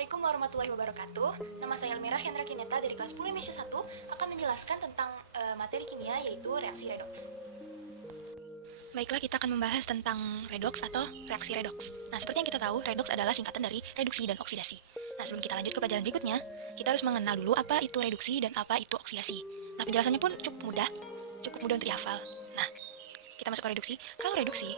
Assalamualaikum warahmatullahi wabarakatuh. Nama saya Elmira Hendra Kineta dari kelas 10 MSC 1 akan menjelaskan tentang materi kimia yaitu reaksi redoks. Baiklah, kita akan membahas tentang redoks atau reaksi redoks. Nah, seperti yang kita tahu, redoks adalah singkatan dari reduksi dan oksidasi. Nah, sebelum kita lanjut ke pelajaran berikutnya, kita harus mengenal dulu apa itu reduksi dan apa itu oksidasi. Nah, penjelasannya pun cukup mudah untuk dihafal. Nah, kita masuk ke reduksi. Kalau reduksi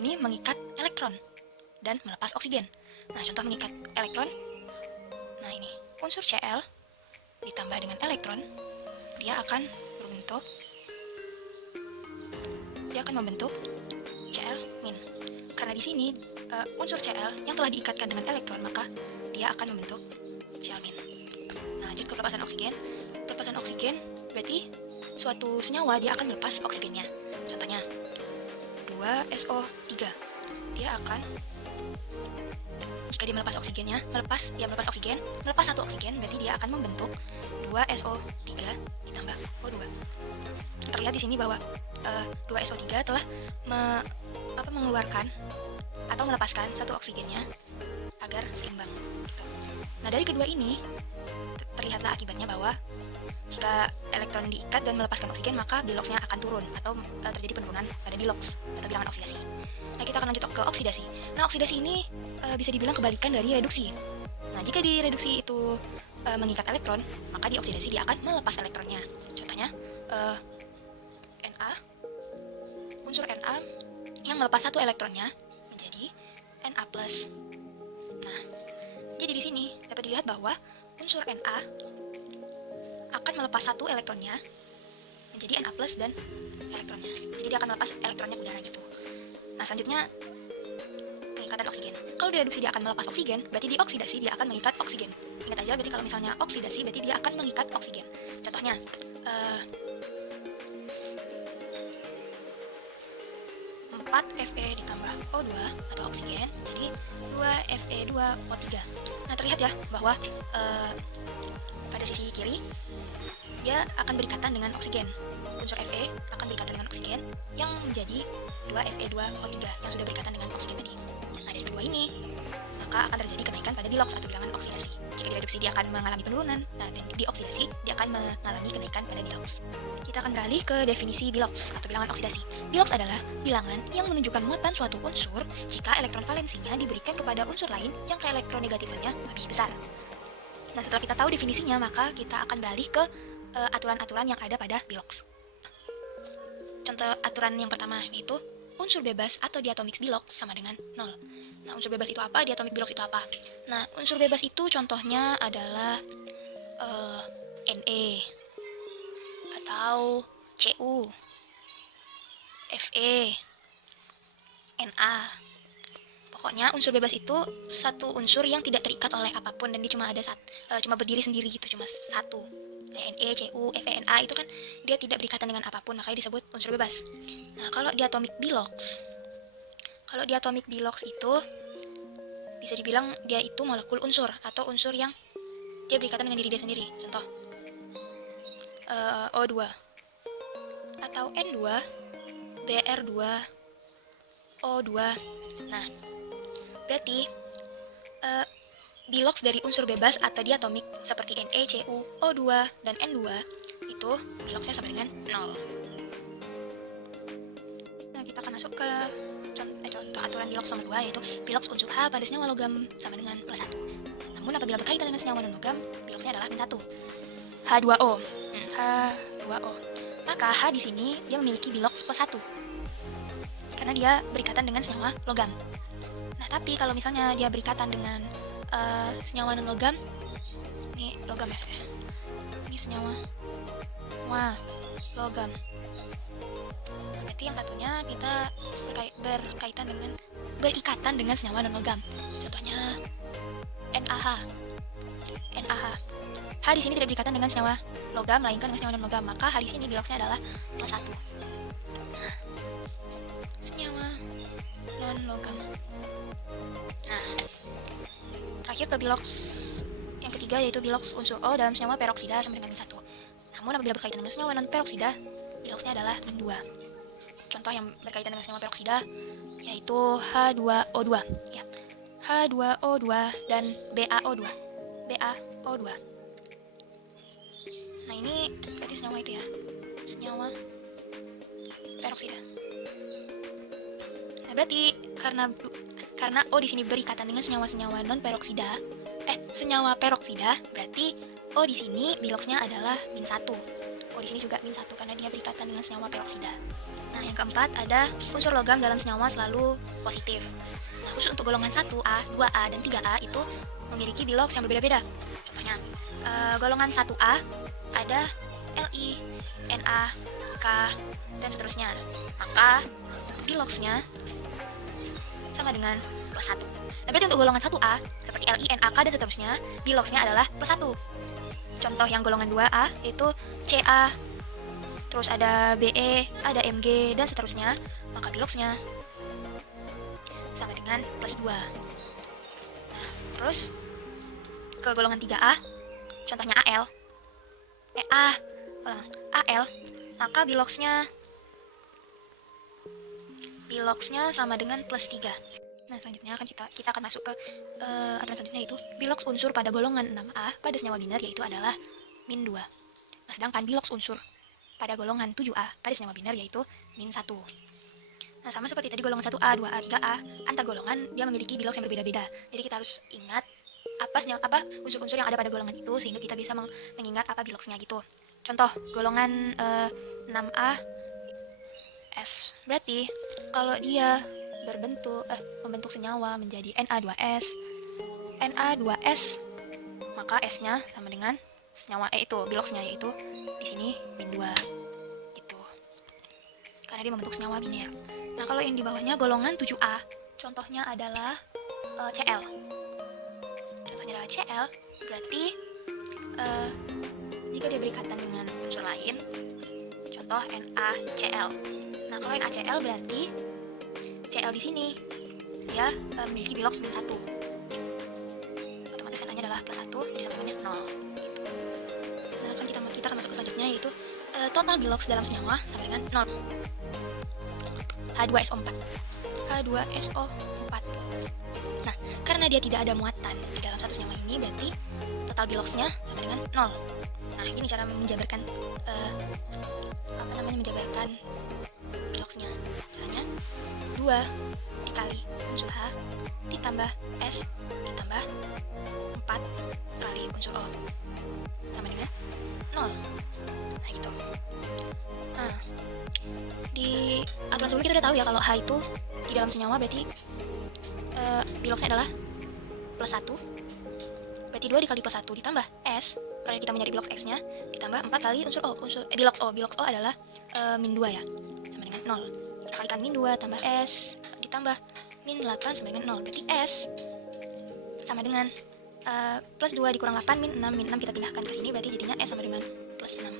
ini mengikat elektron dan melepas oksigen. Nah, contoh mengikat elektron. Nah, ini unsur Cl ditambah dengan elektron, dia akan membentuk Cl-. Karena di sini unsur Cl yang telah diikatkan dengan elektron, maka dia akan membentuk Cl-. Nah, lanjut ke pelepasan oksigen. Pelepasan oksigen berarti suatu senyawa dia akan melepas oksigennya. Contohnya 2SO3. Dia akan, jika dia melepas oksigennya, melepas satu oksigen, berarti dia akan membentuk 2SO3 ditambah O2. Terlihat di sini bahwa 2SO3 telah mengeluarkan atau melepaskan satu oksigennya agar seimbang. Gitu. Nah, dari kedua ini terlihatlah akibatnya bahwa jika elektron diikat dan melepaskan oksigen, maka biloxnya akan turun atau terjadi penurunan pada bilox atau bilangan oksidasi. Nah, kita akan lanjut ke oksidasi. Nah, oksidasi ini bisa dibilang kebalikan dari reduksi. Nah, jika di reduksi itu mengikat elektron, maka di oksidasi dia akan melepas elektronnya. Contohnya Na, unsur Na yang melepas satu elektronnya menjadi Na+. Nah, jadi di sini dapat dilihat bahwa unsur Na akan melepas satu elektronnya menjadi Na+ dan elektronnya. Jadi dia akan melepas elektronnya ke udara gitu. Nah, selanjutnya pengikatan oksigen. Kalau di reduksi dia akan melepas oksigen, berarti di oksidasi dia akan mengikat oksigen. Ingat aja, berarti kalau misalnya oksidasi berarti dia akan mengikat oksigen. Contohnya 4Fe ditambah O2 atau oksigen jadi 2Fe2O3. Nah, terlihat ya bahwa pada sisi kiri dia akan berikatan dengan oksigen. Unsur Fe akan berikatan dengan oksigen yang menjadi 2Fe2O3 yang sudah berikatan dengan oksigen tadi. Nah, dari kedua ini maka akan terjadi kenaikan pada bilox atau bilangan oksidasi. Jika di reduksi dia akan mengalami penurunan, nah dan di oksidasi dia akan mengalami kenaikan pada bilox. Kita akan beralih ke definisi bilox atau bilangan oksidasi. Bilox adalah bilangan yang menunjukkan muatan suatu unsur jika elektron valensinya diberikan kepada unsur lain yang keelektronegatifannya lebih besar. Nah, setelah kita tahu definisinya, maka kita akan beralih ke aturan-aturan yang ada pada bilox. Contoh aturan yang pertama yaitu unsur bebas atau diatomic bilox sama dengan 0. Nah, unsur bebas itu apa? Diatomic bilox itu apa? Nah, unsur bebas itu contohnya adalah Ne atau Cu, Fe, Na. Pokoknya unsur bebas itu satu unsur yang tidak terikat oleh apapun dan dia cuma berdiri sendiri gitu, cuma satu. Ne, Cu, Fe, Na itu kan dia tidak berikatan dengan apapun, makanya disebut unsur bebas. Nah, kalau diatomic bilox itu bisa dibilang dia itu molekul unsur atau unsur yang dia berikatan dengan diri dia sendiri. Contoh O2 atau N2, Br2, O2. Nah, berarti bilox dari unsur bebas atau diatomik seperti Ne, Cu, O2, dan N2 itu biloxnya sama dengan 0. Nah, kita akan masuk ke contoh aturan bilox nomor 2 yaitu bilox unsur H pada senyawa logam sama dengan +1. Namun apabila berkaitan dengan senyawa non-logam, biloxnya adalah -1. H2O. H2O. Maka H di sini dia memiliki bilox +1 karena dia berikatan dengan senyawa logam. Nah, tapi kalau misalnya dia berikatan dengan senyawa non-logam, ini logam ya. Ini senyawa logam. Berarti yang satunya kita berikatan dengan senyawa non-logam. Contohnya NaH. H di sini tidak berikatan dengan senyawa logam, melainkan dengan senyawa non-logam. Maka H di sini biloxnya adalah +1. Senyawa non-logam. Nah, terakhir ke bilox yang ketiga yaitu bilox unsur O dalam senyawa peroksida sama dengan -1. Namun apabila berkaitan dengan senyawa non-peroksida, biloxnya adalah -2. Contoh yang berkaitan dengan senyawa peroksida yaitu H2O2 ya. H2O2 dan BaO2. BaO2. Nah, ini berarti senyawa itu ya. Senyawa peroksida. Nah, berarti karena O di sini berikatan dengan senyawa-senyawa non peroksida, senyawa peroksida, berarti O di sini biloxnya adalah -1. O di sini juga -1 karena dia berikatan dengan senyawa peroksida. Nah, yang keempat ada unsur logam dalam senyawa selalu positif. Nah, khusus untuk golongan 1A, 2A, dan 3A itu memiliki bilox yang berbeda-beda. Contohnya, golongan 1A ada Li, Na, K, dan seterusnya. Maka biloxnya sama dengan +1. Nah, berarti untuk golongan 1A seperti Li, Na, K, dan seterusnya, biloxnya adalah +1. Contoh yang golongan 2A itu Ca, terus ada Be, ada Mg, dan seterusnya, maka biloxnya sama dengan +2. Nah, terus ke golongan 3A, contohnya Al, maka biloxnya sama dengan +3. Nah, selanjutnya kita akan masuk ke aturan selanjutnya, yaitu bilox unsur pada golongan 6A pada senyawa biner yaitu adalah -2. Nah, sedangkan bilox unsur pada golongan 7A pada senyawa biner yaitu -1. Nah, sama seperti tadi golongan 1A, 2A, 3A, antar golongan dia memiliki bilox yang berbeda-beda. Jadi kita harus ingat apa unsur-unsur yang ada pada golongan itu sehingga kita bisa mengingat apa biloxnya gitu. Contoh golongan 6A S. Berarti kalau dia membentuk senyawa menjadi Na2S, maka S-nya sama dengan senyawa itu, biloxnya yaitu di sini -2 gitu. Karena dia membentuk senyawa biner. Nah, kalau yang di bawahnya golongan 7A, contohnya adalah Cl. Contohnya adalah Cl, berarti jika dia berikatan dengan unsur lain, contoh NaCl. Nah, kalau NaCl berarti Cl di sini dia memiliki bilox -1. Otomatis Na-nya adalah +1, jadi sama dengan 0 gitu. Nah, kan kita akan masuk ke selanjutnya, yaitu total bilox dalam senyawa sama dengan 0. H2SO4. Nah, karena dia tidak ada muatan di dalam satu senyawa ini, berarti total biloxnya sama dengan 0. Nah, ini cara menjabarkan menjabarkan biloxnya. Caranya 2 dikali unsur H ditambah S ditambah 4 kali unsur O sama dengan 0. Nah, gitu. Nah, di aturan sebelumnya kita udah tahu ya kalau H itu di dalam senyawa berarti biloxnya adalah +1. Berarti 2 dikali +1 ditambah S, karena kita mencari bilox X-nya, ditambah 4 kali unsur O, bilox O. Bilox O adalah -2 ya, sama dengan 0. Kita kalikan -2 tambah S ditambah -8 sama dengan 0. Berarti S sama dengan +2 dikurang 8 -6 kita pindahkan ke sini, berarti jadinya S sama dengan +6.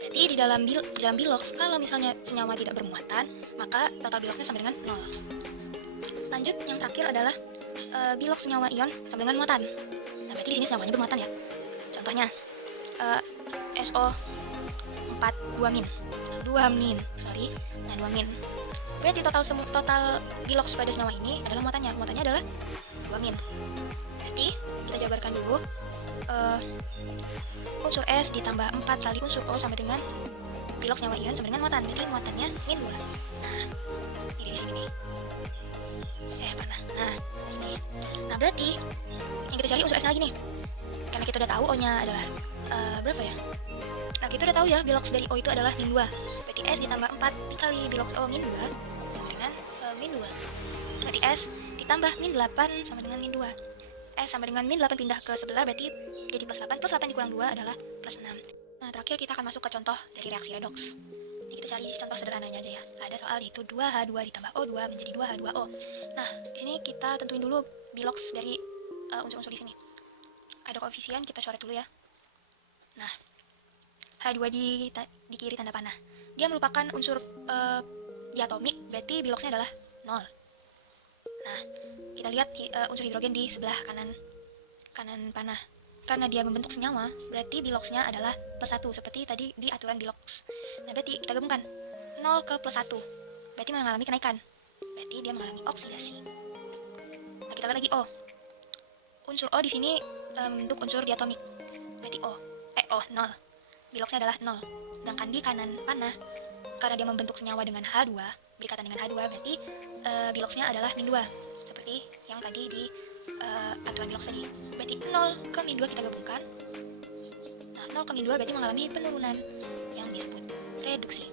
Berarti di dalam bilox, kalau misalnya senyawa tidak bermuatan, maka total biloxnya sama dengan 0. Lanjut, yang terakhir adalah bilox senyawa ion sama dengan muatan. Nah, berarti di sini senyawanya bermuatan ya. Contohnya SO4 2-. Nah, 2-. Berarti total bilox pada senyawa ini adalah muatannya. Muatannya adalah 2-. Berarti kita jabarkan dulu. Unsur S ditambah 4 kali unsur O sama dengan bilox senyawa ion sama dengan muatan. Berarti muatannya -2. Nah, ini di sini nih. Nah, ini. Nah, berarti yang kita cari unsur S lagi nih. Karena kita udah tahu O-nya adalah berapa ya? Nah, kita udah tahu ya bilox dari O itu adalah -2. Berarti S ditambah 4 dikali bilox O -2 sama dengan -2. Berarti S ditambah -8 sama dengan -2. S sama dengan -8 pindah ke sebelah, berarti jadi +8. +8 dikurang 2 adalah +6. Nah, terakhir kita akan masuk ke contoh dari reaksi redoks. Ini kita cari contoh sederhananya aja ya. Ada soal yaitu 2H2 ditambah O2 menjadi 2H2O. Nah, di sini kita tentuin dulu bilox dari unsur-unsur di sini. Ada koefisien, kita coret dulu ya. Nah, H2 di kiri tanda panah. Dia merupakan unsur diatomik, berarti biloxnya adalah 0. Nah, kita lihat unsur hidrogen di sebelah kanan panah. Karena dia membentuk senyawa, berarti biloxnya adalah +1, seperti tadi di aturan bilox. Nah, berarti kita gabungkan 0 ke +1, berarti mengalami kenaikan. Berarti dia mengalami oksidasi. Nah, kita kita lihat lagi O. Unsur O di sini membentuk unsur diatomik. Berarti O 0. Biloxnya adalah 0. Sedangkan di kanan panah, karena dia membentuk senyawa dengan H2, berikatan dengan H2, berarti biloxnya adalah min 2. Seperti yang tadi di aturan bilox tadi. Berarti 0 ke min 2 kita gabungkan. Nah, 0 ke min 2 berarti mengalami penurunan yang disebut reduksi.